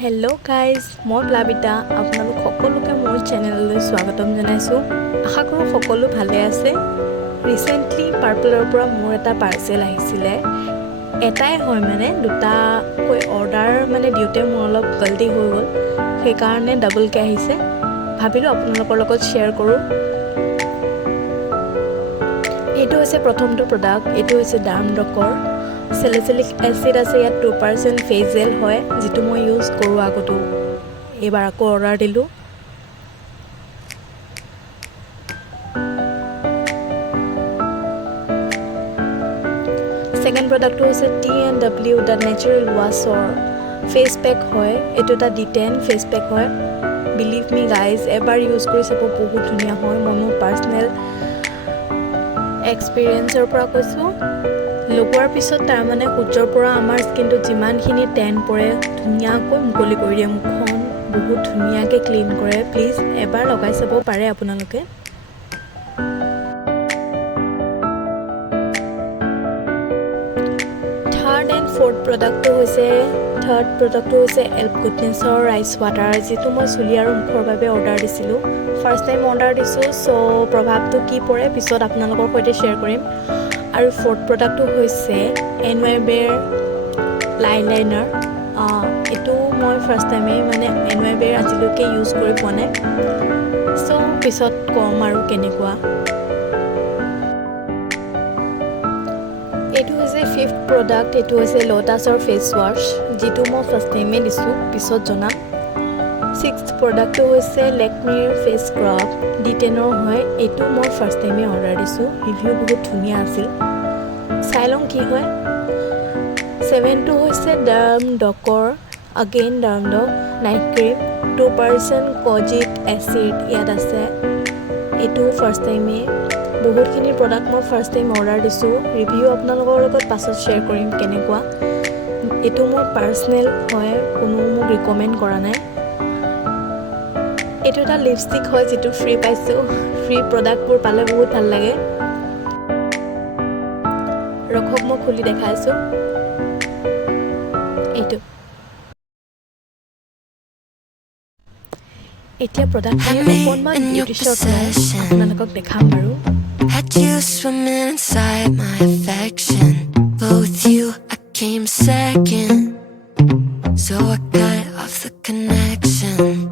Hello' guys, মই প্লাবিতা। আপোনালোক সকলোকে মোৰ চেনেললৈ স্বাগতম জনাইছোঁ। আশা কৰোঁ সকলো ভালে আছে। ৰিচেণ্টলি পাৰ্পলৰ পৰা মোৰ এটা পাৰ্চেল আহিছিলে। এটাই হয় দুটাকৈ অৰ্ডাৰ দিওঁতে মোৰ অলপ গলতি হৈ গ'ল, সেইকাৰণে ডাবলকৈ আহিছে। ভাবিলোঁ আপোনালোকৰ লগত শ্বেয়াৰ কৰোঁ। এইটো হৈছে প্ৰথমটো প্ৰডাক্ট। এইটো হৈছে ডাৰ্মডকৰ চেলিচিলিক এচিড আছে ইয়াত 2% ফেচ জেল হয়, যিটো মই ইউজ কৰোঁ আগতো। এইবাৰ আকৌ অৰ্ডাৰ দিলোঁ। ছেকেণ্ড প্ৰডাক্টটো হৈছে T&W দ্য নেচাৰেল ৱাছৰ ফেচ পেক হয়। এইটো এটা D10 ফেচ পেক হয়। বিলিভ মি গাইজ, এবাৰ ইউজ কৰি চাব, বহুত ধুনীয়া হয়। মই মোৰ পাৰ্চনেল এক্সপিৰিয়েঞ্চৰ পৰা কৈছোঁ। লগোৱাৰ পিছত সূৰ্যৰ পৰা আমাৰ স্কিনটোত যিমানখিনি টেন পৰে ধুনীয়াকৈ মুকলি কৰি দিয়ে। মুখখন বহুত ধুনীয়াকৈ ক্লিন কৰে। প্লিজ এবাৰ লগাই চাব পাৰে আপোনালোকে। থাৰ্ড প্ৰডাক্টটো হৈছে এল্প গুডনেছৰ ৰাইচ ৱাটাৰ, যিটো মই চুলি আৰু মুখৰ বাবে অৰ্ডাৰ দিছিলোঁ। ফাৰ্ষ্ট টাইম অৰ্ডাৰ দিছোঁ, চ' প্ৰভাৱটো কি পৰে পিছত আপোনালোকৰ সৈতে শ্বেয়াৰ কৰিম। আৰু ফ'ৰ্থ প্ৰডাক্টটো হৈছে NYBৰ লাইলাইনাৰ। এইটো মই ফাৰ্ষ্ট টাইমেই NYBৰ আজিলৈকে ইউজ কৰি পোৱা নাই, চ' পিছত ক'ম আৰু কেনেকুৱা। এইটো হৈছে ফিফ্থ প্ৰডাক্ট। এইটো হৈছে ল'টাছৰ ফেচ ৱাছ, যিটো মই ফাৰ্ষ্ট টাইমেই দিছোঁ, পিছত জনাম। ছিক্সথ প্ৰডাক্টটো হৈছে লেকমিৰ ফেচ স্ক্ৰাব, D10ৰ হয়। এইটো মই ফাৰ্ষ্ট টাইমেই অৰ্ডাৰ দিছোঁ। ৰিভিউ বহুত ধুনীয়া আছিল, চাই লওঁ কি হয়। ছেভেনটো হৈছে ডাৰ্মডকৰ ডাৰ্মডক নাইট ক্ৰীম, 2% কজিক এচিড ইয়াত আছে। এইটো ফাৰ্ষ্ট টাইমেই। বহুতখিনি প্ৰডাক্ট মই ফাৰ্ষ্ট টাইম অৰ্ডাৰ দিছোঁ। ৰিভিউ আপোনালোকৰ লগত পাছত শ্বেয়াৰ কৰিম কেনেকুৱা। এইটো মোৰ পাৰ্চনেল হয়, কোনো মোক ৰিকমেণ্ড কৰা নাই। এইটো এটা লিপষ্টিক হয়, যিটো ফ্ৰী পাইছোঁ। ফ্ৰী প্ৰডাক্টবোৰ পালে বহুত ভাল লাগে। ৰখক মই খুলি দেখাইছোঁ। এইটো এতিয়া প্ৰডাক্টখিনি অকণমান বিউটি শ্বট লওঁ, আপোনালোকক দেখাম বাৰু। Had you swimming inside my affection, but with you I came second, so I cut off the connection.